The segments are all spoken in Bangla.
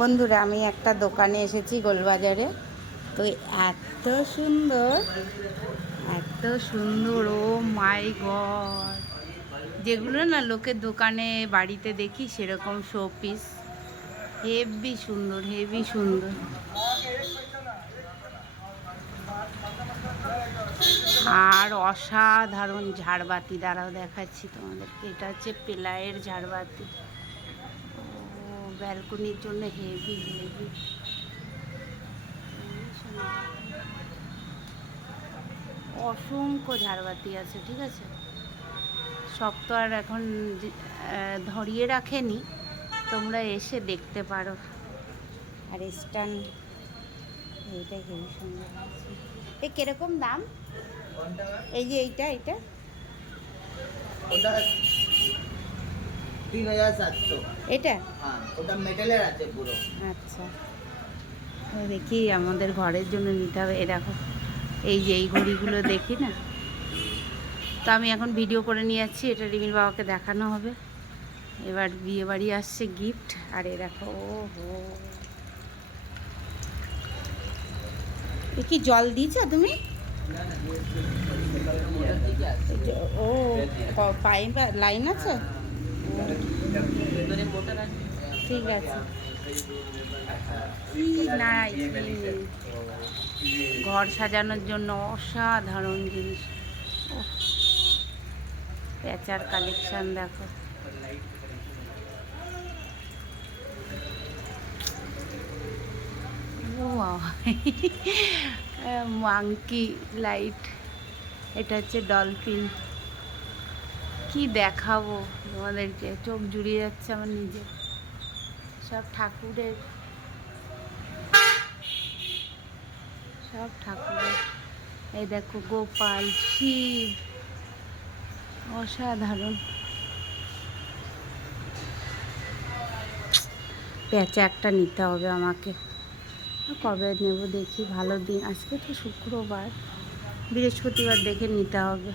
বন্ধুরা, আমি একটা দোকানে এসেছি গোলবাজারে। তো এত সুন্দর, এত সুন্দর, ও মাই গড! যেগুলো না লোকের দোকানে বাড়িতে দেখি সেরকম শোপিস, হেভি সুন্দর, হেভি সুন্দর। আর অসাধারণ ঝাড়বাতি, দ্বারাও দেখাচ্ছি তোমাদেরকে। এটা হচ্ছে পেলায়ের ঝাড়বাতি। ও ব্যালকনির জন্য হেভি হেভি। অসংখ্য ঝাড়বাতি আছে, ঠিক আছে। সব তো আর এখন ধরিয়ে রাখেনি, তোমরা এসে দেখতে পারো। আর স্ট্যান্ড, এইটা হেভি সুন্দর আছে। এ কিরকম দাম? এই যে এইটা, এটা ওটা 3700। এটা হ্যাঁ, ওটা মেটালের আছে পুরো। আচ্ছা, দেখি আমাদের ঘরের জন্য নিতে হবে। এ দেখো, এই যে এই ঘড়িগুলো দেখি না, তো আমি এখন ভিডিও করে নিয়ে যাচ্ছি, এটা রিমির বাবাকে দেখানো হবে। এবার বিয়ে বাড়ি আসছে, গিফট। আর এ দেখো, ও হো, এ কি জল দিয়েছো তুমি? ও পাইপ লাইন আছে, ঠিক আছে। কি নাই, ঘর সাজানোর জন্য অসাধারণ জিনিস। প্যাচার কালেকশন দেখো। মাংকি লাইট, এটা হচ্ছে ডলফিন। কি দেখাবো তোমাদেরকে, চোখ জুড়িয়ে যাচ্ছে আমার নিজে। সব ঠাকুরের, সব ঠাকুরের। এই দেখো, গোপাল, শিব, অসাধারণ। প্যাঁচা একটা নিতে হবে আমাকে, কবে নেব দেখি, ভালো দিন। আজকে তো শুক্রবার, বৃহস্পতিবার দেখে নিতে হবে।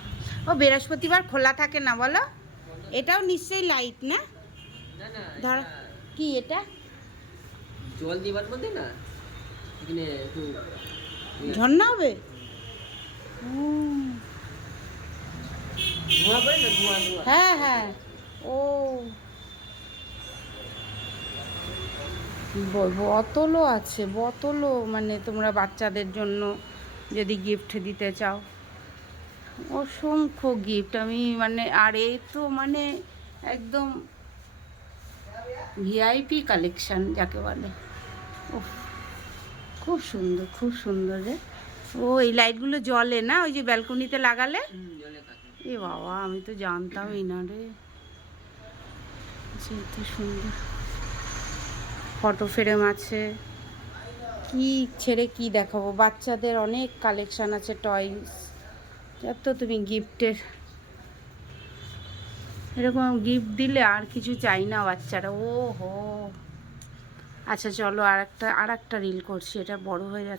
ও বৃহস্পতিবার খোলা থাকে না বলো? এটাও নিশ্চয়ই লাইট না? ধর, কি এটা? জল দিবার মধ্যে না, এখানে একটু ঝর্ণা হবে? ধোঁয়া পড়ে না, ধোঁয়া ধোঁয়া। হ্যাঁ হ্যাঁ, ও বোতলও আছে, বোতলও, মানে তোমরা বাচ্চাদের জন্য যদি গিফট দিতে চাও, অসংখ্য গিফট। আমি মানে, আর এই তো মানে একদম ভিআইপি কালেকশান যাকে বলে। ও খুব সুন্দর, খুব সুন্দর রে। ও এই লাইটগুলো জ্বলে না ওই যে ব্যালকনিতে লাগালে? এ বাবা, আমি তো জানতামই না রে, এত সুন্দর। ফটো ফ্রেম আছে, কি ছেড়ে কি দেখাবো। বাচ্চাদের অনেক কালেকশান আছে, টয়স। যত তুমি গিফটের, এরকম গিফট দিলে আর কিছু চাই না বাচ্চারা। ও হো, আচ্ছা চলো, আর একটা রিল করছি, এটা বড় হয়ে যাচ্ছে।